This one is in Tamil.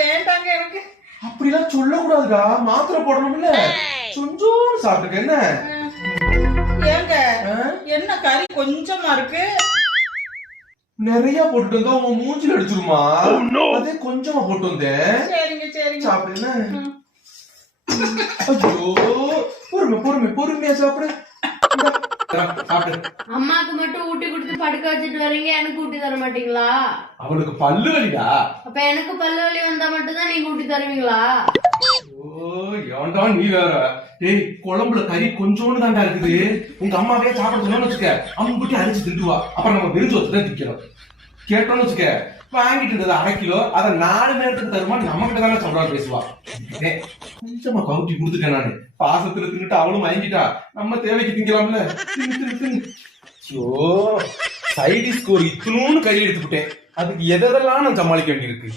வேண்டாங்க எனக்கு. அப்படிலாம் சொல்லக்கூடாதுடா, மாத்திரை போடணும்ல. கொஞ்சோண்டு சாப்பிட்டுக்க என்ன. ஏங்க என்ன கறி கொஞ்சமா இருக்கு? நிறைய போட்டு வந்தா உன் மூஞ்சில அடிச்சிருமா. அதே கொஞ்சமா போட்டு வந்தேன். சரிங்க சரிங்க சாப்பிடு என்ன. ஐயோ, பொறுமையா சாப்பிடு. சாப்பிடு. அம்மாக்கு மட்டும் ஊட்டி கொடுத்து படுக்க வச்சுட்டு வரீங்க, எனக்கு ஊட்டி தர மாட்டீங்களா? அவளுக்கு பல்லு வலிடா. அப்ப எனக்கு பல்லு வலி வந்தா மட்டும் தான் நீங்க ஊட்டி தருவீங்களா? ஏன்டா நீ வேற. டேய், குழம்புல கறி கொஞ்சோண்டு தான்டா இருக்குது. உங்க அம்மாவே சாப்பிட சொன்னு வச்சுக்க, அம்முட்டி அரிச்சு திட்டுவா. அப்புறம் நம்ம வெறிஞ்சு வச்சுதான் திக்கணும். கேட்டோன்னு வச்சுக்க, வாங்கிட்டு இருந்தது 1/2 கிலோ, அதை 4 நேரத்துக்கு தருமா நம்ம கிட்ட தானே சொல்றா பேசுவா. கொஞ்சமா கவுட்டி கொடுத்துட்டேன் நானு. பாசத்துல தின்னுட்டு அவளும் வாங்கிட்டா. நம்ம தேவைக்கு திங்கலாம்ல. சைடிஸ்க்கு ஒரு இத்தனூன்னு கறி எடுத்துக்கிட்டேன். அதுக்கு எதெல்லாம் நான் சமாளிக்க வேண்டியிருக்கு.